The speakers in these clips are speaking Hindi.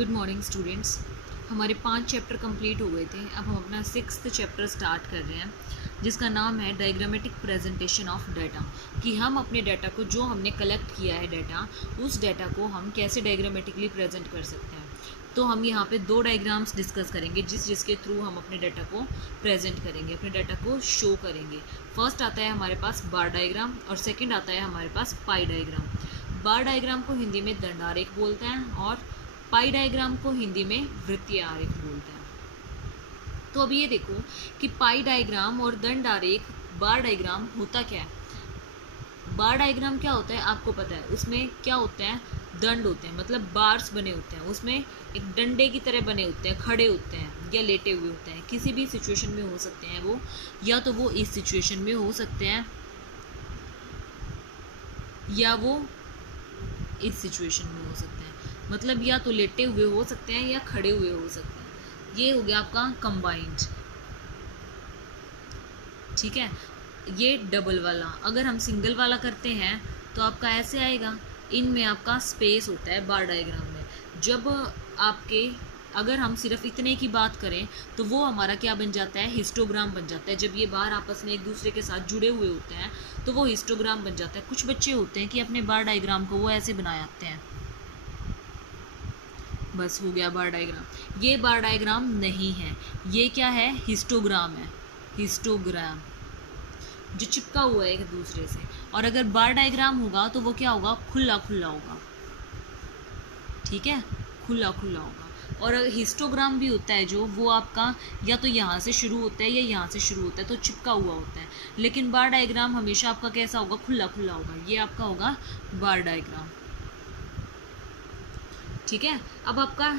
Good morning students. हमारे 5 चैप्टर कंप्लीट हो गए थे। अब हम अपना 6th चैप्टर स्टार्ट कर रहे हैं जिसका नाम है डायग्रामेटिक प्रेजेंटेशन ऑफ डाटा। कि हम अपने डाटा को, जो हमने कलेक्ट किया है डाटा, उस डाटा को हम कैसे डायग्रामेटिकली प्रेजेंट कर सकते हैं। तो हम यहाँ पे 2 डायग्राम्स डिस्कस करेंगे जिसके थ्रू हम अपने डाटा को प्रेजेंट करेंगे, अपने डाटा को शो करेंगे। फर्स्ट आता है हमारे पास बार डायग्राम और सेकेंड आता है हमारे पास पाई डायग्राम। बार डायग्राम को हिंदी में दंडारेख बोलते हैं और पाई डायग्राम को हिंदी में वृत्तीय आरेख बोलते हैं। तो अब ये देखो कि पाई डायग्राम और दंड आरेख, बार डायग्राम होता क्या है। बार डायग्राम क्या होता है आपको पता है। उसमें क्या होते हैं, दंड होते हैं, मतलब बार्स बने होते हैं। उसमें एक डंडे की तरह बने होते हैं, खड़े होते हैं या लेटे हुए होते हैं। किसी भी सिचुएशन में हो सकते हैं वो, या तो वो इस सिचुएशन में हो सकते हैं या वो इस सिचुएशन में हो सकते हैं। मतलब या तो लेटे हुए हो सकते हैं या खड़े हुए हो सकते हैं। ये हो गया आपका कंबाइंड, ठीक है। ये डबल वाला। अगर हम सिंगल वाला करते हैं तो आपका ऐसे आएगा। इनमें आपका स्पेस होता है बार डायग्राम में। जब आपके, अगर हम सिर्फ इतने की बात करें तो वो हमारा क्या बन जाता है, हिस्टोग्राम बन जाता है। जब ये बार आपस में एक दूसरे के साथ जुड़े हुए होते हैं तो वो हिस्टोग्राम बन जाता है। कुछ बच्चे होते हैं कि अपने बार डायग्राम को वो ऐसे बनाते हैं, बस हो गया बार डायग्राम। ये बार डायग्राम नहीं है, ये क्या है, हिस्टोग्राम है। हिस्टोग्राम जो चिपका हुआ है एक दूसरे से। और अगर बार डायग्राम होगा तो वो क्या होगा, खुला खुला होगा, ठीक है, खुला खुला होगा। और हिस्टोग्राम भी होता है जो, वो आपका या तो यहाँ से शुरू होता है या यहाँ से शुरू होता है, तो चिपका हुआ होता है। लेकिन बार डायग्राम हमेशा आपका कैसा होगा, खुला खुला होगा। ये आपका होगा बार डायग्राम, ठीक है। अब आपका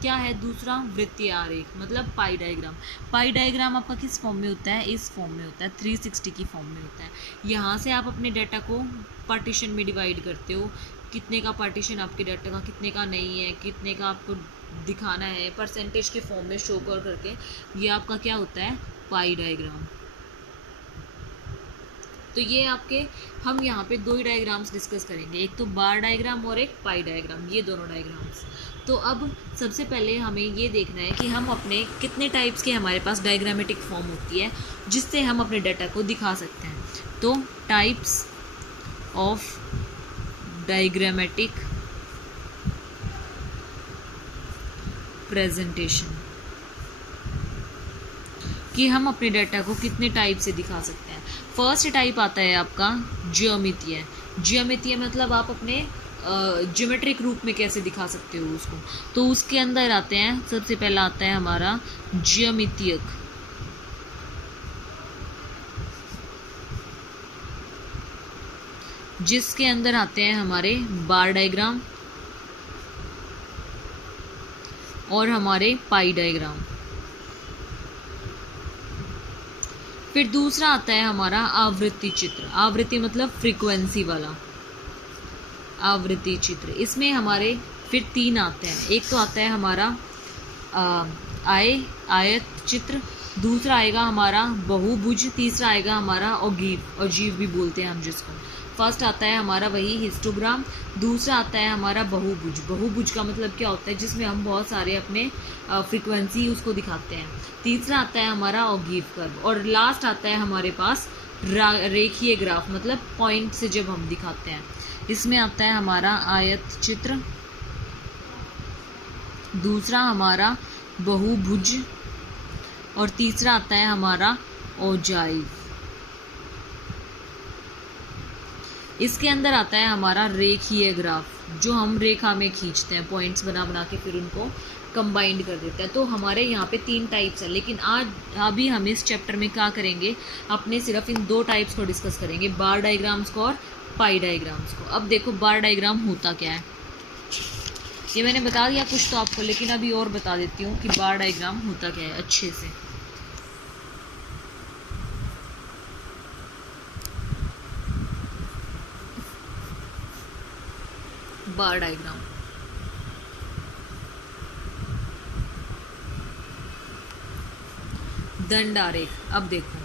क्या है दूसरा, वृत्तीय आरेख, मतलब पाई डायग्राम। पाई डायग्राम आपका किस फॉर्म में होता है, इस फॉर्म में होता है, 360 की फॉर्म में होता है। यहाँ से आप अपने डाटा को पार्टीशन में डिवाइड करते हो। कितने का पार्टीशन आपके डाटा का, कितने का नहीं है, कितने का आपको दिखाना है, परसेंटेज के फॉर्म में शो कर करके। ये आपका क्या होता है, पाई डायग्राम। तो ये आपके, हम यहाँ पे 2 ही डायग्राम्स डिस्कस करेंगे, एक तो बार डायग्राम और एक पाई डायग्राम, ये दोनों डायग्राम्स। तो अब सबसे पहले हमें ये देखना है कि हम अपने कितने टाइप्स के हमारे पास डायग्रामेटिक फॉर्म होती है जिससे हम अपने डाटा को दिखा सकते हैं। तो टाइप्स ऑफ डायग्रामेटिक प्रेजेंटेशन, कि हम अपने डाटा को कितने टाइप से दिखा सकते हैं। फर्स्ट टाइप आता है आपका ज्यामितीय। ज्यामितीय मतलब आप अपने ज्योमेट्रिक रूप में कैसे दिखा सकते हो उसको। तो उसके अंदर आते हैं, सबसे पहला आता है हमारा ज्यामितीयक, जिसके अंदर आते हैं हमारे बार डायग्राम और हमारे पाई डायग्राम। फिर दूसरा आता है हमारा आवृत्ति चित्र। आवृत्ति मतलब फ्रीक्वेंसी वाला आवृत्ति चित्र। इसमें हमारे फिर 3 आते हैं। एक तो आता है हमारा आयत चित्र, दूसरा आएगा हमारा बहुभुज, तीसरा आएगा हमारा ओगीव, ओजीव भी बोलते हैं हम जिसको। फर्स्ट आता है हमारा वही हिस्टोग्राम, दूसरा आता है हमारा बहुभुज। बहुभुज का मतलब क्या होता है, जिसमें हम बहुत सारे अपने फ्रीक्वेंसी उसको दिखाते हैं। तीसरा आता है हमारा ओगीव कर्व, और लास्ट आता है हमारे पास रेखीय ग्राफ, मतलब पॉइंट से जब हम दिखाते हैं। इसमें आता है हमारा आयत चित्र, दूसरा हमारा बहुभुज, और तीसरा आता है हमारा ओजाइव। इसके अंदर आता है हमारा रेखीय ग्राफ, जो हम रेखा में खींचते हैं, पॉइंट्स बना बना के फिर उनको कंबाइंड कर देते हैं। तो हमारे यहाँ पे 3 टाइप्स हैं। लेकिन आज अभी हम इस चैप्टर में क्या करेंगे, अपने सिर्फ इन 2 टाइप्स को डिस्कस करेंगे, बार डायग्राम्स को और पाई डायग्राम्स को। अब देखो बार डायग्राम होता क्या है, ये मैंने बता दिया कुछ तो आपको, लेकिन अभी और बता देती हूँ कि बार डायग्राम होता क्या है अच्छे से। बार डायग्राम, दंड आरेख। अब देखो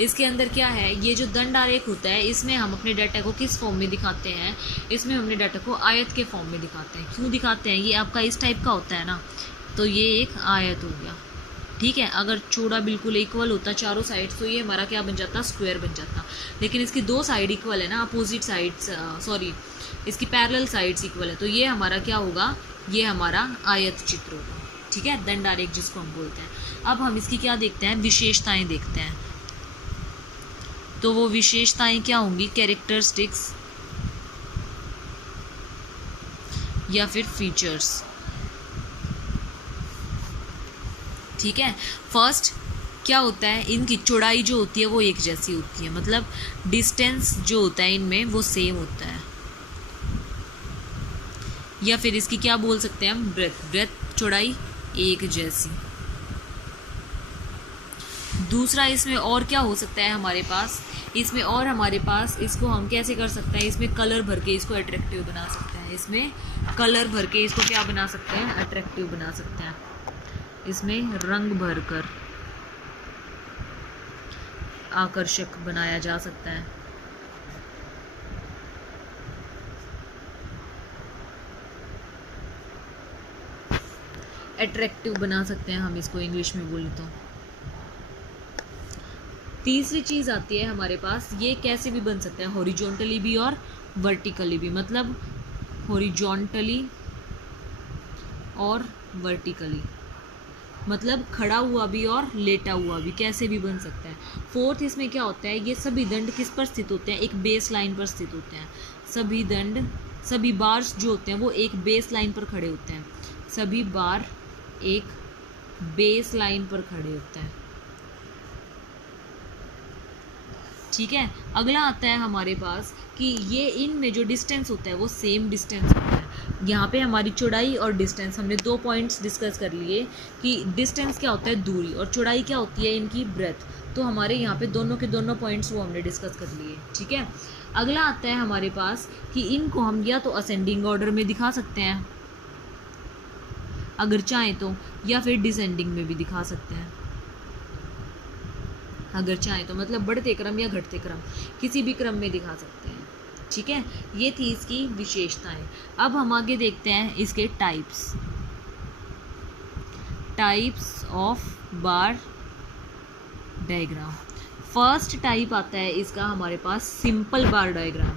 इसके अंदर क्या है, ये जो दंड आरेख होता है इसमें हम अपने डाटा को किस फॉर्म में दिखाते हैं, इसमें हम अपने डाटा को आयत के फॉर्म में दिखाते हैं। क्यों दिखाते हैं, ये आपका इस टाइप का होता है ना, तो ये एक आयत हो गया, ठीक है। अगर चौड़ा बिल्कुल इक्वल होता चारों साइड्स तो ये हमारा क्या बन जाता, स्क्वायर बन जाता। लेकिन इसकी दो साइड इक्वल है ना, अपोजिट साइड्स, सॉरी इसकी पैरेलल साइड्स इक्वल है, तो ये हमारा क्या होगा, ये हमारा आयत चित्र होगा, ठीक है, दंड आरेख जिसको हम बोलते हैं। अब हम इसकी क्या देखते हैं, विशेषताएं देखते हैं। तो वो विशेषताएं क्या होंगी, कैरेक्टरिस्टिक्स या फिर फीचर्स, ठीक है। फर्स्ट क्या होता है, इनकी चौड़ाई जो होती है वो एक जैसी होती है, मतलब डिस्टेंस जो होता है इनमें वो सेम होता है। या फिर इसकी क्या बोल सकते हैं हम, ब्रेथ चौड़ाई एक जैसी। दूसरा इसमें और क्या हो सकता है हमारे पास, इसमें और हमारे पास इसको हम कैसे कर सकते हैं, इसमें कलर भर के इसको अट्रैक्टिव बना सकते हैं, इसमें कलर भर के इसको क्या बना सकते हैं, अट्रैक्टिव बना सकते हैं। इसमें रंग भरकर आकर्षक बनाया जा सकता है। अट्रैक्टिव बना सकते हैं हम इसको इंग्लिश में बोले तो। तीसरी चीज आती है हमारे पास, ये कैसे भी बन सकते हैं, हॉरिजॉन्टली भी और वर्टिकली भी, मतलब हॉरिजॉन्टली और वर्टिकली, मतलब खड़ा हुआ भी और लेटा हुआ भी, कैसे भी बन सकता है। फोर्थ इसमें क्या होता है, ये सभी दंड किस पर स्थित होते हैं, एक बेस लाइन पर स्थित होते हैं। सभी दंड, सभी बार्स जो होते हैं वो एक बेस लाइन पर खड़े होते हैं, सभी बार एक बेस लाइन पर खड़े होते हैं, ठीक है। अगला आता है हमारे पास कि ये इनमें जो डिस्टेंस होता है वो सेम डिस्टेंस होता है। यहाँ पे हमारी चौड़ाई और डिस्टेंस, हमने दो पॉइंट्स डिस्कस कर लिए कि डिस्टेंस क्या होता है दूरी, और चौड़ाई क्या होती है इनकी ब्रेथ। तो हमारे यहाँ पे दोनों के दोनों पॉइंट्स वो हमने डिस्कस कर लिए, ठीक है। अगला आता है हमारे पास कि इनको हम या तो असेंडिंग ऑर्डर में दिखा सकते हैं अगर चाहें तो, या फिर डिसेंडिंग में भी दिखा सकते हैं अगर चाहें तो, मतलब बढ़ते क्रम या घटते क्रम, किसी भी क्रम में दिखा सकते हैं, ठीक है। ये थी इसकी विशेषताएं। अब हम आगे देखते हैं इसके types of bar diagram. First type आता है इसका हमारे पास सिंपल बार डायग्राम।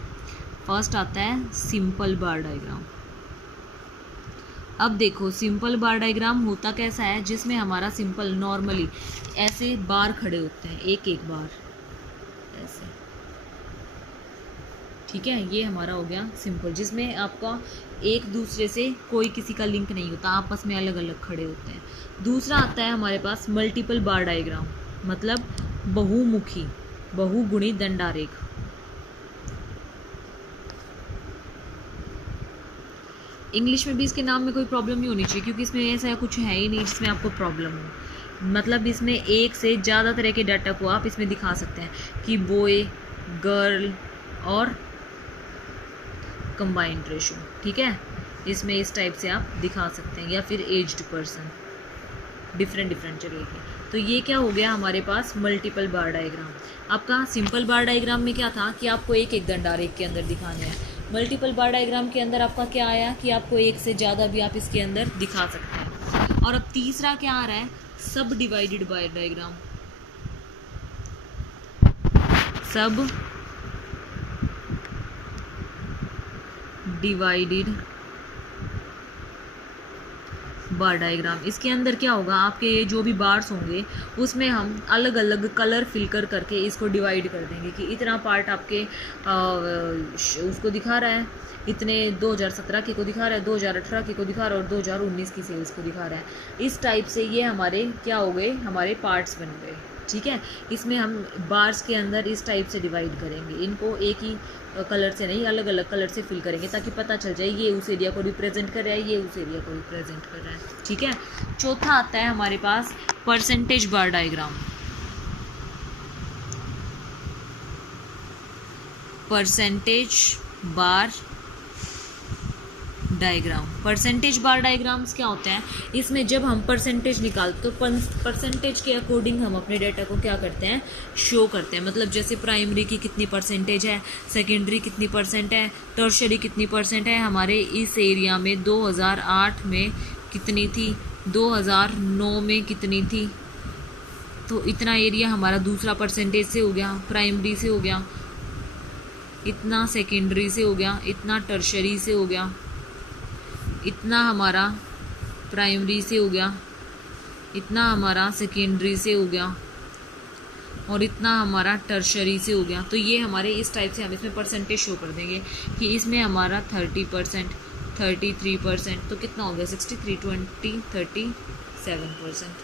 फर्स्ट आता है सिंपल बार डायग्राम। अब देखो सिंपल बार डायग्राम होता कैसा है, जिसमें हमारा सिंपल नॉर्मली ऐसे बार खड़े होते हैं, एक एक बार ऐसे, ठीक है। ये हमारा हो गया सिंपल, जिसमें आपका एक दूसरे से कोई किसी का लिंक नहीं होता, आपस में अलग अलग खड़े होते हैं। दूसरा आता है हमारे पास मल्टीपल बार डायग्राम, मतलब बहुमुखी बहुगुणी दंडारेख। इंग्लिश में भी इसके नाम में कोई प्रॉब्लम नहीं होनी चाहिए, क्योंकि इसमें ऐसा कुछ है ही नहीं जिसमें आपको प्रॉब्लम हो। मतलब इसमें एक से ज़्यादा तरह के डाटा को आप इसमें दिखा सकते हैं कि बॉय, गर्ल और कंबाइंड रेशो, ठीक है। इसमें इस टाइप से आप दिखा सकते हैं, या फिर एज्ड पर्सन, डिफरेंट जगह के। तो ये क्या हो गया हमारे पास मल्टीपल बार डायग्राम। आपका सिंपल बार डायग्राम में क्या था कि आपको एक एक दंडारेख के अंदर दिखाने हैं। मल्टीपल बार डायग्राम के अंदर आपका क्या आया कि आपको एक से ज़्यादा भी आप इसके अंदर दिखा सकते हैं। और अब तीसरा क्या आ रहा है, सब डिवाइडेड बार डायग्राम। सब डिवाइडेड बार डायग्राम। इसके अंदर क्या होगा, आपके ये जो भी बार्स होंगे उसमें हम अलग अलग कलर फिल करके इसको डिवाइड कर देंगे कि इतना पार्ट आपके उसको दिखा रहा है, इतने 2017 के को दिखा रहा है, 2018 के को दिखा रहा है और 2019 की सेल्स को दिखा रहा है। इस टाइप से ये हमारे क्या हो गए, हमारे पार्ट्स बन गए, ठीक है। इसमें हम बार्स के अंदर इस टाइप से डिवाइड करेंगे, इनको एक ही कलर से नहीं अलग अलग कलर से फिल करेंगे, ताकि पता चल जाए ये उस एरिया को रिप्रेजेंट कर रहा है, ये उस एरिया को रिप्रेजेंट कर रहा है, ठीक है। चौथा आता है हमारे पास परसेंटेज बार डायग्राम। परसेंटेज बार डायग्राम। परसेंटेज बार डायग्राम्स क्या होते हैं, इसमें जब हम परसेंटेज निकालते तो परसेंटेज के अकॉर्डिंग हम अपने डेटा को क्या करते हैं, शो करते हैं। मतलब जैसे प्राइमरी की कितनी परसेंटेज है, सेकेंडरी कितनी परसेंट है, टर्शरी कितनी परसेंट है। हमारे इस एरिया में 2008 में कितनी थी, 2009 में कितनी थी, तो इतना एरिया हमारा दूसरा परसेंटेज से हो गया, प्राइमरी से हो गया, इतना सेकेंडरी से हो गया, इतना टर्शरी से हो गया, इतना हमारा प्राइमरी से हो गया, इतना हमारा सेकेंडरी से हो गया और इतना हमारा टर्शरी से हो गया। तो ये हमारे इस टाइप से हम इसमें परसेंटेज शो कर देंगे कि इसमें हमारा 30%, 33%, तो कितना हो गया 63, 20, 37%।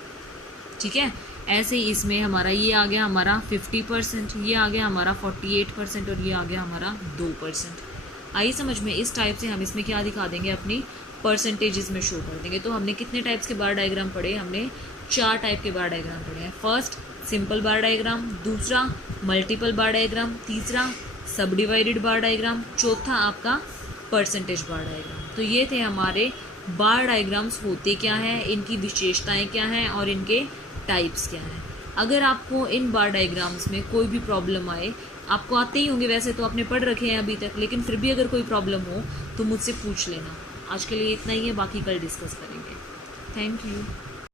ठीक है, ऐसे ही इसमें हमारा ये आ गया हमारा 50%, ये आ गया हमारा 48% और ये आ गया हमारा 2%। आई समझ में? इस टाइप से हम इसमें क्या दिखा देंगे, अपनी परसेंटेजेस में शो कर देंगे। तो हमने कितने टाइप्स के बार डायग्राम पढ़े, हमने 4 टाइप के बार डायग्राम पढ़े हैं। फर्स्ट सिंपल बार डायग्राम, दूसरा मल्टीपल बार डायग्राम, तीसरा सब डिवाइडेड बार डायग्राम, चौथा आपका परसेंटेज बार डायग्राम। तो ये थे हमारे बार डायग्राम्स होते क्या हैं, इनकी विशेषताएं क्या हैं और इनके टाइप्स क्या हैं। अगर आपको इन बार डायग्राम्स में कोई भी प्रॉब्लम आए, आपको आते ही होंगे वैसे तो, आपने पढ़ रखे हैं अभी तक, लेकिन फिर भी अगर कोई प्रॉब्लम हो तो मुझसे पूछ लेना। आज के लिए इतना ही है, बाकी कल डिस्कस करेंगे। Thank you.